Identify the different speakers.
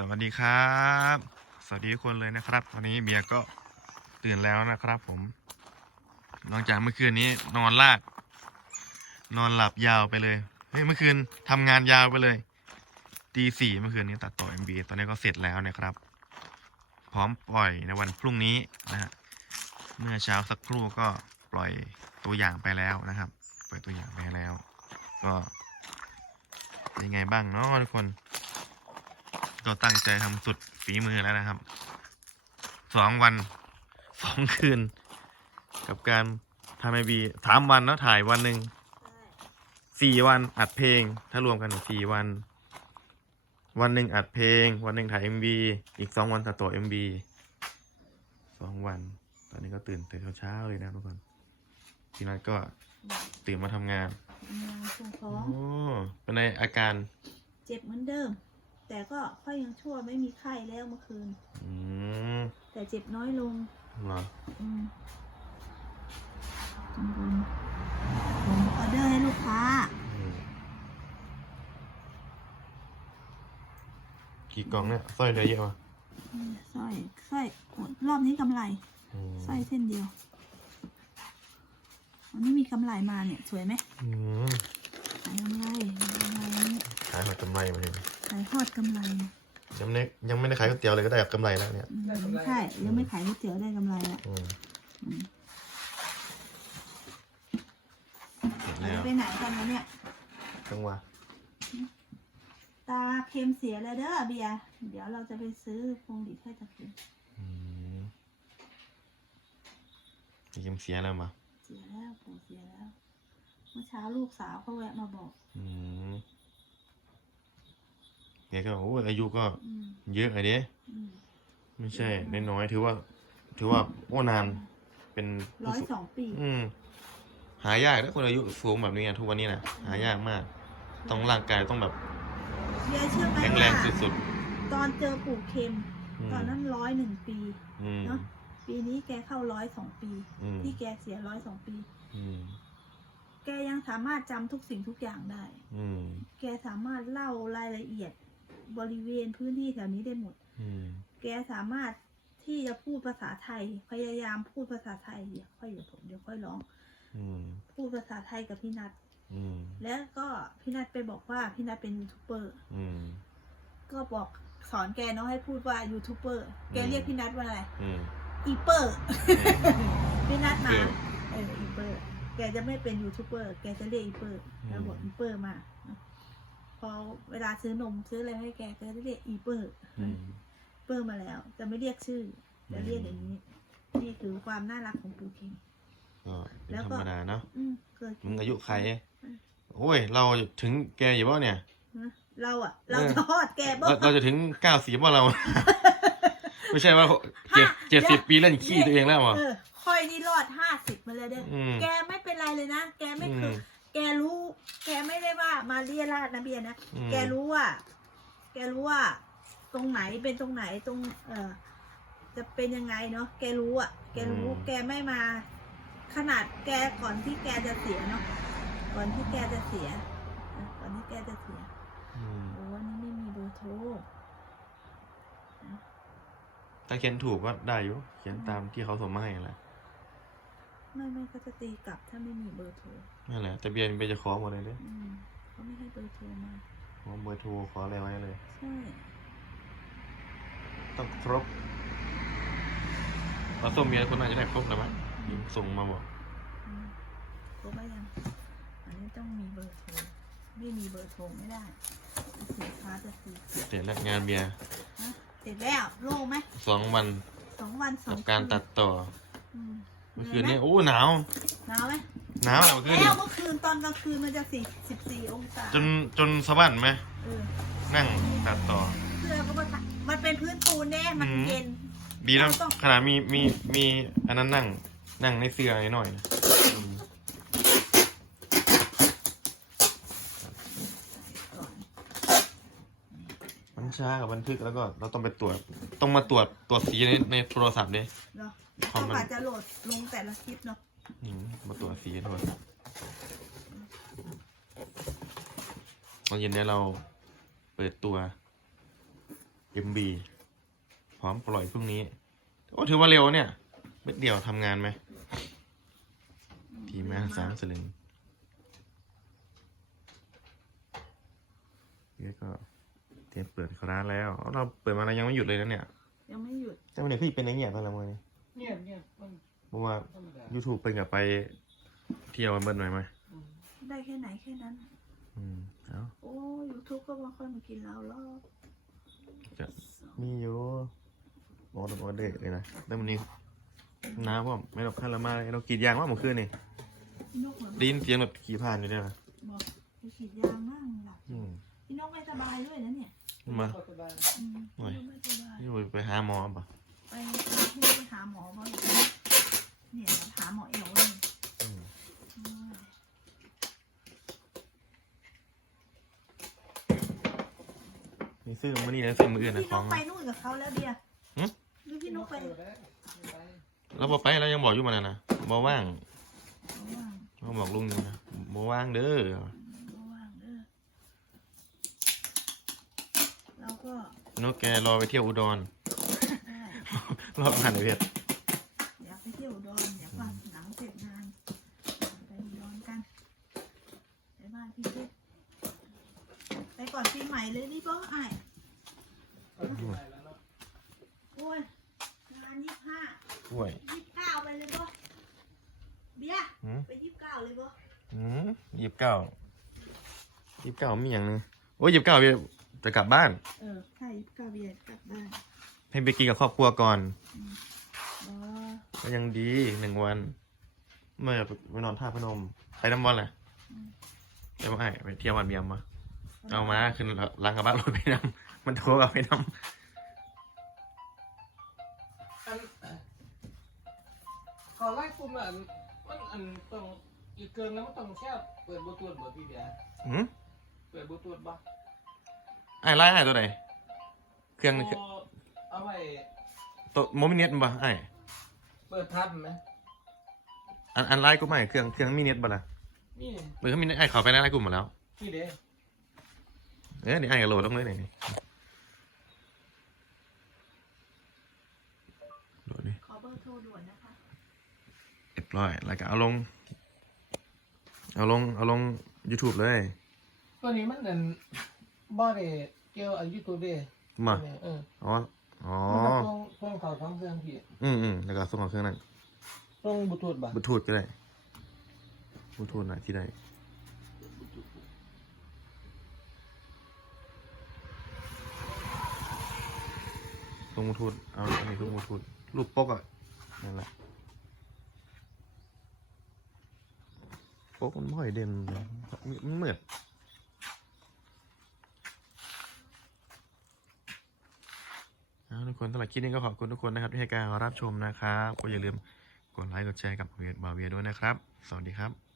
Speaker 1: สวัสดีครับ สวัสดีทุกคนเลยนะครับ วันนี้เมียก็ตื่นแล้วนะครับผม นอกจากเมื่อคืนนี้นอนลาก นอนหลับยาวไปเลย เฮ้ยเมื่อคืนทำงานยาวไปเลยตีสี่เมื่อคืนนี้ตัดต่อ MB ตอนนี้ก็เสร็จแล้วนะครับ พร้อมปล่อยในวันพรุ่งนี้นะฮะ เมื่อเช้าสักครู่ก็ปล่อยตัวอย่างไปแล้วนะครับ ปล่อยตัวอย่างไปแล้ว ก็เป็นยังไงบ้างเนาะทุกคน ก็ตั้งใจทำสุดฝีมือแล้วนะครับสองวันสองคืน กับการทำไอบีสามวันแล้วถ่ายวันหนึ่งสี่วันอัดเพลง ถ้ารวมกันสี่วัน วันหนึ่งอัดเพลง วันหนึ่งถ่ายเอ็มบีอีกสองวันตัดต่อเอ็มบีสองวัน ตอนนี้ก็ตื่นแต่เช้าๆเลยนะทุกคนทีนั้นก็ตื่นมาทำงาน
Speaker 2: งานส่งขอ
Speaker 1: โอ้
Speaker 2: ง
Speaker 1: เป็นในอาการ
Speaker 2: เจ็บเหมือนเดิม แต่ก็ค่อยยังชั่วไม่มีไข้แล้วเมื่อคืน
Speaker 1: อืม
Speaker 2: แต่เจ็บน้อยลง
Speaker 1: เหรอ
Speaker 2: อืมกังวลผมออเดอร์ให้ลูกค้า
Speaker 1: อืมกี่กล่องเนี่ยสร้อยเหลือเยอะวะ
Speaker 2: อืมสร้อยสร้อยรอบนี้กำไร
Speaker 1: อืม
Speaker 2: สร้อยเส้นเดียววันนี้มีกำไรมาเนี่ย สวยไหม
Speaker 1: อืม
Speaker 2: ขายกำไรกำไรนี้
Speaker 1: ขายหอดกำไรมาเลย
Speaker 2: ขายทอดกำไร
Speaker 1: ยังไม่ได้ยังไม่ได้ขายก๋วยเตี๋ยวเลยก็ได้กำไรแล้วเนี่ย
Speaker 2: อืมใช่ ยังไม่ขายก๋วยเตี๋ยวได้กำไรแล้ว
Speaker 1: อืม
Speaker 2: อืม
Speaker 1: เสร็จ
Speaker 2: เรา
Speaker 1: แล้
Speaker 2: จะ
Speaker 1: ว
Speaker 2: ไปไหนกันวะเนี่ย
Speaker 1: จังหวะ
Speaker 2: ตาเค็มเสียแล้วเด้อเบียร์เดี๋ยวเราจะไปซื้อพวงหลีดให้ตาเค็ม
Speaker 1: อืมยังเสียแล้วมา
Speaker 2: เสียแล้วปู่เสียแล้ว เมื่อเช้าลูกสาวเขาแวะมาบอก
Speaker 1: อืม แกก็บอกโอ้ยอายุก็
Speaker 2: อืม
Speaker 1: เยอะไอ้เด้
Speaker 2: อืม
Speaker 1: ไม่ใช่น้อยๆถือว่า ถือว่าโอ้นานเป็น
Speaker 2: ร้อยสองปี
Speaker 1: อืมหายากนะคนอายุสูงแบบนี้อะทุกวันนี้นะหายากมาก ต้องร่างกายต้องแบบ
Speaker 2: เบียร์เชื่อไหม
Speaker 1: แข็งแร
Speaker 2: ว่าง
Speaker 1: สุด
Speaker 2: ตอนเจอปู่เค็ม
Speaker 1: ๆอืม
Speaker 2: ตอนนั้นร้อยหนึ่งปี
Speaker 1: อืม
Speaker 2: เนาะปีนี้แกเข้าร้อยสองปี
Speaker 1: อืม
Speaker 2: ที่แกเสียร้อยสองปี
Speaker 1: อืม
Speaker 2: แกยังสามารถจำทุกสิ่งทุกอย่างได้
Speaker 1: อืม
Speaker 2: แกสามารถเล่ารายละเอียด บริเวณพื้นที่แถวนี้ได้หมด
Speaker 1: อืม
Speaker 2: แกสามารถที่จะพูดภาษาไทย พยายามพูดภาษาไทยเดี๋ยวค่อยเดี๋ยวผมเดี๋ยวค่อยร้อง
Speaker 1: อืม
Speaker 2: พูดภาษาไทยกับพี่นัท
Speaker 1: อืม
Speaker 2: แล้วก็พี่นัทไปบอกว่าพี่นัทเป็นยูทูบเบอร์
Speaker 1: อืม
Speaker 2: ก็บอกสอนแกเนาะให้พูดว่ายูทูบเบอร์ แก
Speaker 1: อืม
Speaker 2: เรียกพี่นัทว่าอะไร
Speaker 1: อืม
Speaker 2: อีเปอร์ พี่นัทมา
Speaker 1: เปอร์
Speaker 2: เอออีเปอร์ แกจะไม่เป็นยูทูบเบอร์ แกจะเรียกอีเปอร์
Speaker 1: อืม
Speaker 2: แล้วบอกอีเปอร์มาเนอะ พอเวลาซื้อนมซื้ออะไรให้แกแกจะเรียกอีเปอร์
Speaker 1: อืม
Speaker 2: เปอร์มาแล้ว จะไม่เรียกชื่อจะเรียกอย่างนี้ นี่คือความน่ารักของปูคิง
Speaker 1: ก็เป็น
Speaker 2: แล้ว
Speaker 1: ธร
Speaker 2: ก็
Speaker 1: รมดาเนาะ
Speaker 2: อืมเกิด
Speaker 1: มึงอายุใครโอ้ย เราถึงแกอยู่ป่ะเนี่ย
Speaker 2: นะเราอะเรา
Speaker 1: เออ
Speaker 2: ทอดแกบ้า
Speaker 1: เราเราจะถึงเก้าสิบป่ะเรา ไม่ใช่ว่าเจ็ดเจ็ดสิบปีเล่นขี้ตัวเองแล้วเหรอ
Speaker 2: เออค่อยนี่รอดห้าสิบมาเลยเด้ออ
Speaker 1: ม
Speaker 2: แกไม่เป็นไรเลยนะ แกไม่เค
Speaker 1: อื
Speaker 2: ย
Speaker 1: ม
Speaker 2: แกรู้ แกไม่ได้ว่า มาเรียราดนะเบียร์นะ
Speaker 1: อืม
Speaker 2: แกรู้ว่า แกรู้ว่า ตรงไหนเป็นตรงไหนตรง เออจะเป็นยังไงเนาะแกรู้อะแกรู้แกไม่มา ขนาดแกก่อนที่แกจะเสียเนาะก่อนที่แกจะเสียเออก่อนที่แกจะเสีย
Speaker 1: อืม
Speaker 2: โอ้วันนี้ไม่มีเบอร์โทร
Speaker 1: ถ้าเขียนถูกก็ได้อยู่เขียนตามที่เขาส่งมาให้แหละ
Speaker 2: ไม่ไม่เขาจะตีกลับถ้าไม่มีเบอร์โทร
Speaker 1: นั่นแหละแต่เบียนเบียนจะขอหมดเลยเด้
Speaker 2: อืม เขาไม่ให้เบอร์โทรมา
Speaker 1: ขอเบอร์โทรขออะไรไว้เลย
Speaker 2: ใช่
Speaker 1: ต้องครบเราส้มเมียคนน่าจะได้ครบแล้วมั้งส่งมาบอก
Speaker 2: อืมครบไหมยังอันนี้ต้องมีเบอร์โทรไม่มีเบอร์โทรไม่ได้สินค้าจะซื้อ
Speaker 1: เสร็จแล้วงานเบียร์
Speaker 2: ฮะเสร็จแล้วโล่งไหม
Speaker 1: สองวัน
Speaker 2: สองวันสอ
Speaker 1: กั
Speaker 2: ง
Speaker 1: บการ
Speaker 2: คืน
Speaker 1: ตัดต่อ
Speaker 2: อืม
Speaker 1: เมื่อคืน
Speaker 2: ห
Speaker 1: นี้
Speaker 2: อยไหม
Speaker 1: โอ้หนาว
Speaker 2: หนาวไหม
Speaker 1: หนาวเมื่อคืน
Speaker 2: แล้วเมื่อคืนตอนกลางคืนมันจะสี่สิบสี่องศา
Speaker 1: จนจนสะบั้นไหม
Speaker 2: เออ
Speaker 1: นั่งตัดต่อ
Speaker 2: เสื้อก็มาทะมันเป็นพื้นปูนแน่มัน
Speaker 1: อืม
Speaker 2: เย็น
Speaker 1: ดีแล้ว
Speaker 2: เราต้อง
Speaker 1: ขนาดมีมีมีอันนั้นนั่ง นั่งในเสื้อหน่อยนะอืม
Speaker 2: ก่อน
Speaker 1: มันช้ากับบันทึกแล้วก็เราต้องไปตรวจ ต้องมาตรวจตรวจสีในในโทรศัพท์ดิ
Speaker 2: เนาะ
Speaker 1: คอม
Speaker 2: เขา
Speaker 1: มัน
Speaker 2: อาจจะโหลดลงแต่ละคลิปเนาะ
Speaker 1: อืมมาตรวจสีโทรศัพท์ตอนเย็นเนี้ยเราเปิดตัวเ MB พร้อมปล่อยพรุ่งนี้ โอ้ถือว่าเร็วเนี่ยเม็ดเดียวทำงานไหม ทีแม่สามสลึงนี่ก็เตรียมเปิดร้านแล้วเอาเราเปิดมาแล้วยังไม่หยุดเลยนะเนี่ย
Speaker 2: ยังไม่หยุด
Speaker 1: แต่วันนี้คือเป็นอะไรเงียบไปแล้วมั้ง
Speaker 3: เงียบเงียบมัน
Speaker 1: เพราะว่า
Speaker 3: ธรรมดา
Speaker 1: YouTube เป็นกับไปเที่ยวกันเบิ้ลหน่อยไหม
Speaker 3: อืม
Speaker 2: ได้แค่ไหนแค่นั้น
Speaker 1: อืมเอา
Speaker 2: โอ้ยูทูบก็มาค่อยมากินเราหรอก
Speaker 1: จะมีอยู่ออเดอร์ออเดอร์เลยนะแต่วันนี้น้ำว่าไม่ต้องขั้นละมาเลยเรากรีดยางว่าเมื่อคืนนี่
Speaker 2: พี่นกเหมือน
Speaker 1: ไดยินเสียงรถขี่ผ่านอยู่เนี่ยนะ
Speaker 2: บอกไปฉีดยามั่งหลับ
Speaker 1: อืม
Speaker 2: พี่นกไม่สบายด้วยนะเนี่ย
Speaker 1: มา
Speaker 3: ก็สบาย
Speaker 2: อืม
Speaker 1: โอ้ย
Speaker 2: พี่นกไม่สบาย
Speaker 1: นี่ไปหาหมอป่ะ
Speaker 2: ไปพี่ไปหาหมอบ่อยเนี่ยหาหมอเอวเลย
Speaker 1: อืม
Speaker 2: โอ้ย
Speaker 1: นี่ ซื้อมานี่นะซื้อมืออื่นนะ
Speaker 2: พี่
Speaker 1: ข
Speaker 2: น
Speaker 1: อง
Speaker 2: กไปนู่นกับเขาแล้วเดีย
Speaker 1: หึ
Speaker 2: หรือพี่นกไป
Speaker 1: แล้วพอไปแล้วยังบอกอยู่มันนะนะบอว่าง
Speaker 2: ว่าง
Speaker 1: เขาบอกลุงอยู่นะบอว่างเด้อ
Speaker 2: ว่างเด้อแล้วก็
Speaker 1: นกแกรอไปเที่ยวอุดร
Speaker 2: ได้
Speaker 1: รอบหันเพชร
Speaker 2: อยากไปเที่ยวอุดอนอยากฟังหนังเสร็จงานไปอุดอนกันไปบ้านพี่เจ๊ไปก่อนปีใหม่เลยนี่บ่ไอ้ายโอ้ยงานยี่ ห้า
Speaker 1: ห่วย
Speaker 2: ยี่สิบเก้าไปเลยบ่เบียร์
Speaker 1: หืม
Speaker 2: ไปยี่สิบเก้าเลยบ่
Speaker 1: หืมยี่สิบเก้ายี่สิบเก้ามีอย่างหนึงโอ้ยยี่สิบเก้าจะกลับบ้าน
Speaker 2: เออใช่ยี่สิบเก้าเบียร์กลับบ้าน
Speaker 1: ให้ไปกินกับครอบครัวก่อน
Speaker 2: อ๋อ
Speaker 1: ก็ยังดีหนึ่งวันเมื่อไปนอนท่าพนมไปน้ำบอลแหละไปมาไอ้ไปเที่ยววันเมียมมาเอามาขึ้นล้างกระบะรถไปนำมันโทรเอาไปน
Speaker 3: ขอไล่กลุ่มอะมันอันต้องอีกเกินแล้วมันต้องแค่เปิดบลูทูธบ่พี่เดียำ
Speaker 1: หืม
Speaker 3: เปิดบลูทูธบ่
Speaker 1: ไอ้ไล่ไอ้ตัวไหนเครื่อง
Speaker 3: ตัวเอาไว้
Speaker 1: ตัวโมมิเน็ตมันปะไอ้
Speaker 3: เปิดทับไหม
Speaker 1: อันอันไล่กูไม่เครื่องเครื่องมิเน็ตบ่ละ
Speaker 3: นี่
Speaker 1: หรือเขามีไอ้เขาไปไล่กูหมดแล้ว
Speaker 3: พี่เด้
Speaker 1: เอ้ยนี่ไอ้ก็โหลดต้องเลยนี่โหลดดิ
Speaker 2: ขอเบอร์โทรด่วนนะคะ
Speaker 1: เรีย บร้อย แล้วก็เอาลง เอาลง เอาลง YouTube เลย
Speaker 3: ตัวนี้มันเป็นบ่ได้เกี่ยวอายุตัวเด้
Speaker 1: มา
Speaker 3: เออ
Speaker 1: อ๋อ อ๋อ
Speaker 3: มันก็ต้องต้องเข้าทั้งเครื่องพี่
Speaker 1: อืมอืมแล้วก็ส่งเอาเครื่องนั้น
Speaker 3: ต้องบลูทูธบ่
Speaker 1: บลูทูธก็ได้บลูทูธไหนที่ได้ลงบลูทูธเอาอันนี้คือบลูทูธรูปปกอะนั่นแหละ ปกมันไม่ค่อยเด่นมันเหมือนทุกคนสำหรับคลิปนี้ก็ขอบคุณทุกคนนะครับที่ให้การรับชมนะครับก็อย่าลืมกดไลค์กดแชร์กับเวียบาเวียด้วยนะครับ สวัสดีครับ